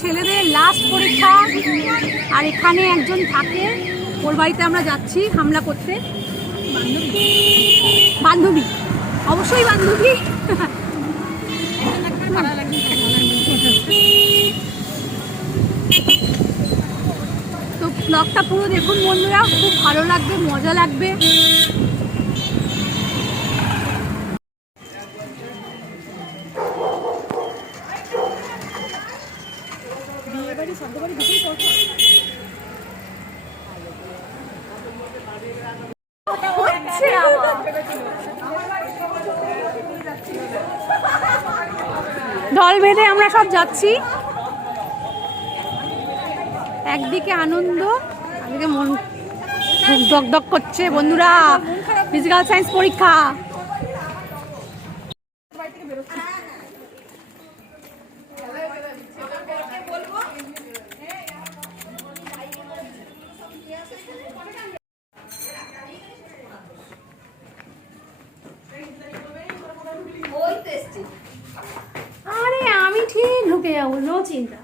ছেলেদের লাস্ট পরীক্ষা, আর এখানে একজন থাকে, ওর বাড়িতে আমরা যাচ্ছি হামলা করতে। বান্ধবী, অবশ্যই বান্ধবী। তো ব্লগটা পুরো দেখুন বন্ধুরা, খুব ভালো লাগবে, মজা লাগবে। দল বেঁধে আমরা সব যাচ্ছি, একদিকে আনন্দ, একদিকে মন দক দক করছে। বন্ধুরা, ফিজিক্যাল সায়েন্স পরীক্ষা। আরে আমি ঠিক ঢুকে যাবো, নো চিন্তা।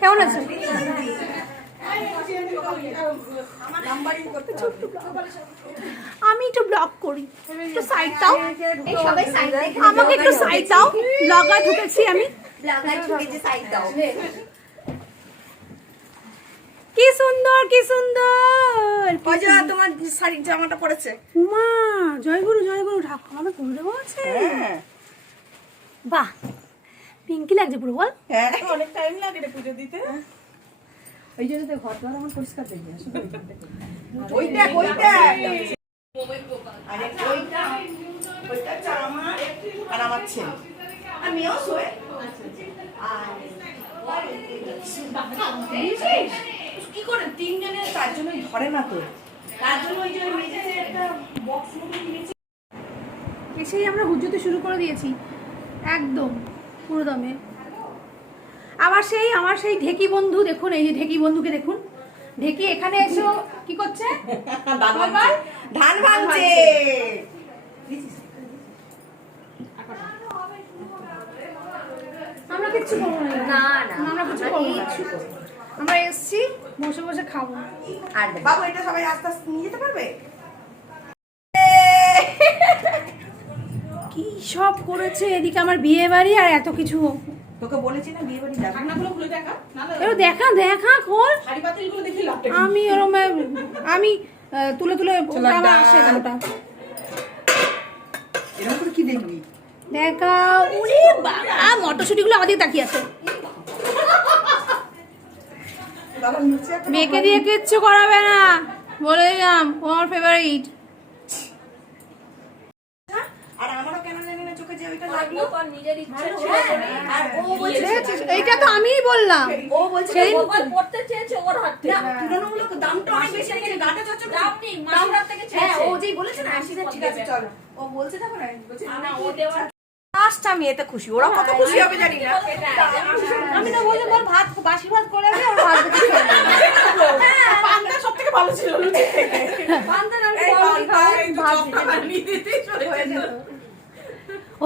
কেমন আছে? আমি একটু ব্লগ করি, একটু সাইড দাও আমাকে, একটু সাইড দাও। ব্লগার ঢুকেছি আমি। কি সুন্দর, কি সুন্দর। তোমার শাড়ির জামাটা পড়েছে। উমা, জয়গুরু জয়গুরু, ঠাকুর আমাকে করে দেবো আছে। বাহ, পিঙ্কি লাগছে পুরো। বল, অনেক টাইম লাগে রে পুজো দিতে। ওই জন্য তো ঘর দ্বার আমার পরিষ্কার দেখবে। ওইটা ওইটা আরে ওইটা ওইটা আমার আর আমার ছেলে আমিও শোয়ে। কি করে তিনজনের চারজনই ধরে না তো, তার জন্য ওই যে মেঝেতে একটা বক্স মতো কিনেছি। এসেই আমরা হুজ্জতে শুরু করে দিয়েছি একদম পুরো দমে। আমার সেই ঢেকি বন্ধু দেখুন, এই যে ঢেকি বন্ধুকে দেখুন। ঢেকি এখানে এসো কি করছে? ধান ভাঙছে। আমরা কিচ্ছু করবো না, আমরা কিছু করবো না। আমরা এসছি বসে বসে খাবো। আর বাবু, এটা সবাই আস্তে আস্তে নিয়ে যেতে পারবে? কি সব করেছে এদিকে, আমার বিয়ে বাড়ি আর এত কিছু। তোকে বলেছি না বিয়ে বাড়ি যাবে না। খুলে দেখা, এরো দেখা দেখা খোল। শাড়ি পাতিলগুলো দেখি লাভ। আমি ওরম আমি তুলে তুলে আমার আসে ওটা। এরকম করে কি দেখবি? দেখা, ওরে বাবা, মটরশুটিগুলো আমাদের তাকিয়ে আছে। মেয়েকে দিয়ে কিচ্ছু করাবে না, বলে দিলাম, ও আমার ফেভারিট। আর আমারও কেন জানি না চোখে যে ওইটা লাগলো, তোর নিজের ইচ্ছা ছিল। আর ও বলছে এইটা তো আমিই বললাম। ও বলছে মোবাইল পড়তে চেয়েছে ওর হাত থেকে। তুলনামূলক দামটা অনেক বেশি নিয়েছে, গাটা চচ্চড় দাম নেই, মাসির থেকে হ্যাঁ, চেয়েছে। ও যেই বলেছে না 80,000 ঠিক আছে চলো। ও বলছে তখন আমি বলছি না, ও দেওয়ার লাস্ট আমি এতে খুশি, ওরা কত খুশি হবে জানি না। আমি তো বললাম বল ভাত, বাসি ভাত করে আমি আর ভাত বেশি খেয়ে নেবো। পান্তা সবথেকে ভালো ছিল লুচি থেকে। পান্তা না, আমি এই বড় পান্তা খাবো, এই ভাত চপটা বানিয়ে দিতেই চলে যেত।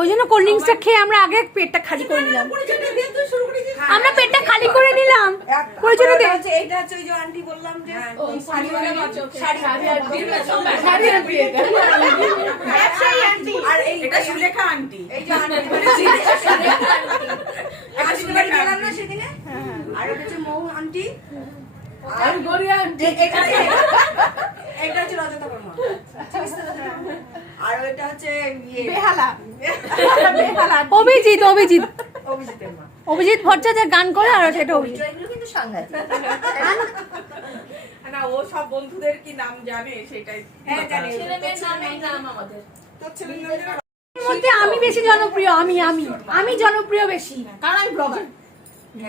ওই জন্য কোল্ড ড্রিঙ্কসটা খেয়ে আমরা আগে পেটটা খালি করে নিলাম। পরিচয়টা দিয়ে তুই শুরু করে দিয়েছিস। আমরা পেটটা খালি করে নিলাম। পরিচয় এটা দে। হচ্ছে, এইটা হচ্ছে ওই যে আন্টি বললাম যে শাড়িওয়ালা মাছ, শাড়ি শাড়ি আনবি এটা। ব্যবসায়ী আন্টি। আর এটা সুলেখা আন্টি। এই যে আন্টি বলেছি এটা সুলেখা গেলাম না সেদিনে। আর এটা হচ্ছে মৌ আন্টি। আর গড়িয়া আন্টি। এটা হচ্ছে রজতা বর্মা। আর এটা হচ্ছে বেহালা। অভিজিৎ অভিজিৎ অভিজিতের মা। অভিজিৎ ভট্টাচার্য গান করে, আর সেটা অভিজিৎ। এগুলো কিন্তু সাংঘাতিক। না, ও সব বন্ধুদের কি নাম জানে সেটাই। হ্যাঁ জানি। ছেলে মেয়ের নামেই নাম আমাদের। তোর ছেলের নাম জানো? এর মধ্যে আমি বেশি জনপ্রিয়, আমি জনপ্রিয় বেশি, কারণ আমি ব্লগার।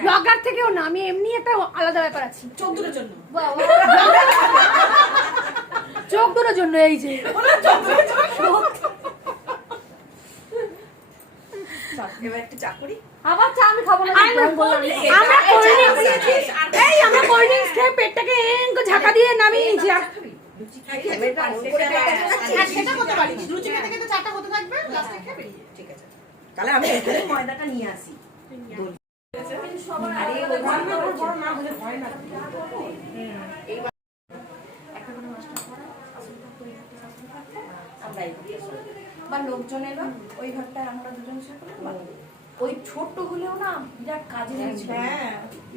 ব্লগার থেকেও না, আমি এমনি একটা আলাদা ব্যাপার আছি। চোখ দুটোর জন্য। চোখ দুটোর জন্য, এই যে এবার একটু চা করি। আবার চা আমি খাবো না। আমরা কোল্ড ড্রিঙ্কস খেয়ে পেটটাকে ঝাঁকা দিয়ে নামিয়ে নিয়েছি। সেটা করতে পারিস, লুচি খেতে খেতে চাটা হতে থাকবে, লাস্টে খেয়ে বেরিয়ে যাবে। ঠিক আছে, তাহলে আমি এখানে ময়দাটা নিয়ে আসি। আরে ওখানে তো বড় না হলে হয় না। এইবার একটা করে মাস্টার পড়া, শাশুড়ি করে শাশুড়ি থাকতে, আমরা এই ঘরে শুই। বা লোকজন এলো, ওই ঘরটায় আমরা দুজন শুয়ে পড়লাম। ওই ছোট্ট হলেও না বিরাট কাজে লাগছিল। হ্যাঁ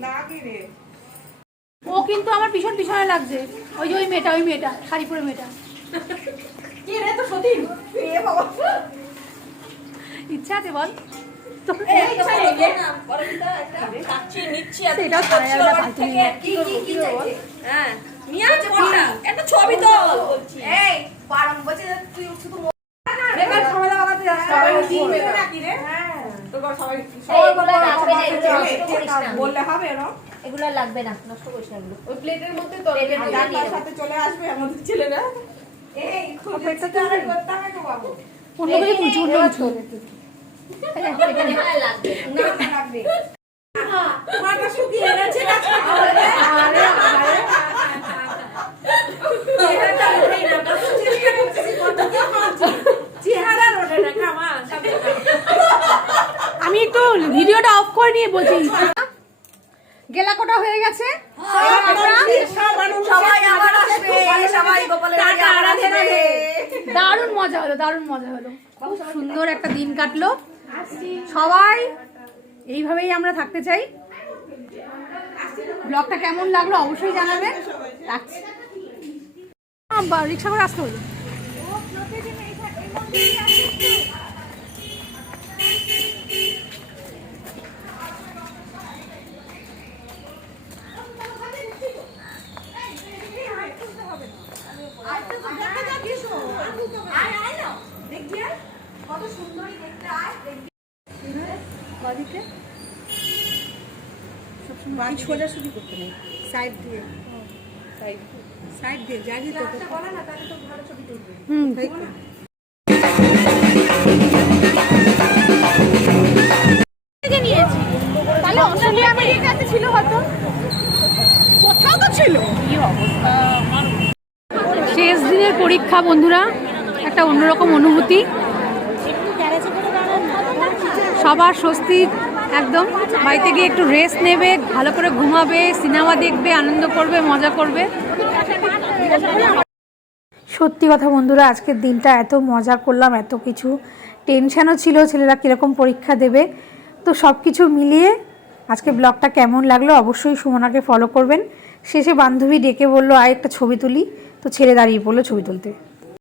লাগে রে। ও কিন্তু আমার ভীষণ পিছনে লাগছে, ওই যে ওই মেয়েটা শাড়ি পরে মেয়েটা। কি রে তো সতীন? এ বাবা, ইচ্ছা আছে বল? এই ইচ্ছা নেই রে। পরবিতা একটা কাচ্চি নিচ্ছি আর সেটাও ছাড়া যাবে না, ফালতু নিয়ে। কি চাইছে? হ্যাঁ নিয়ে আছে বড়টা একটা ছবি তো বলছি। এই বারণ বলছে তুই শুধু বেকার ঝামেলা লাগাতে যাস। সবাই দিবে নাকি রে? হ্যাঁ তোর সবাই এইগুলো লাগবে না, এগুলো নষ্ট করিস না। বললে হবে না? এগুলো লাগবে না, নষ্ট করিস না এগুলো। ওই প্লেটের মধ্যে প্লেটের মধ্যে তার নিয়ে নেবো। সাথে চলে আসবে আমাদের ছেলেরা। এই খুব তারে করতে হবে তো বাবু। অন্য কিছু তুলছো, অন্য কিছু। এখানে লাগবে না। না লাগবে। মাথা শুকিয়ে গেছে না? আরে আরে এটা উঠেই না তো চেষ্টা করতেছি কত কি মারছি। চেহারা ওঠে না খামা। আমি একটু ভিডিওটা অফ করে নিয়ে বলছি। গেলা কোটা হয়ে গেছে, সবাই আবার আসবে, সবাই গোপালের বাড়ি আবার আসবে। দারুণ মজা হলো, দারুণ মজা হলো, খুব সুন্দর একটা দিন কাটলো। সবাই এইভাবেই আমরা থাকতে চাই। ব্লগটা কেমন লাগলো অবশ্যই জানাবেন। রাখছি, রিক্সা করে আসতে হলো। কত সুন্দরই দেখতে আয় বাদিকে বাড়ি সোজাসুজি করতে নেই, সাইড দিয়ে সাইড দিয়ে যাই দিতে বলে না তাহলে তো ভালো ছবি তুলবে। নিয়েছি তাহলে অস্ট্রেলিয়া আমেরিকাতে ছিল হয়তো, কোথাও তো ছিল। কি অবস্থা, শেষ দিনের পরীক্ষা বন্ধুরা, একটা অন্যরকম অনুভূতি। সবার স্বস্তি একদম, বাড়িতে গিয়ে একটু রেস্ট নেবে, ভালো করে ঘুমাবে, সিনেমা দেখবে, আনন্দ করবে, মজা করবে। সত্যি কথা বন্ধুরা, আজকের দিনটা এত মজা করলাম, এত কিছু টেনশানও ছিল ছেলেরা কীরকম পরীক্ষা দেবে। তো সব কিছু মিলিয়ে আজকে ব্লগটা কেমন লাগলো অবশ্যই সুমনাকে ফলো করবেন। শেষে বান্ধবী ডেকে বললো আয় একটা ছবি তুলি, তো ছেলে দাঁড়িয়ে পড়লো ছবি তুলতে।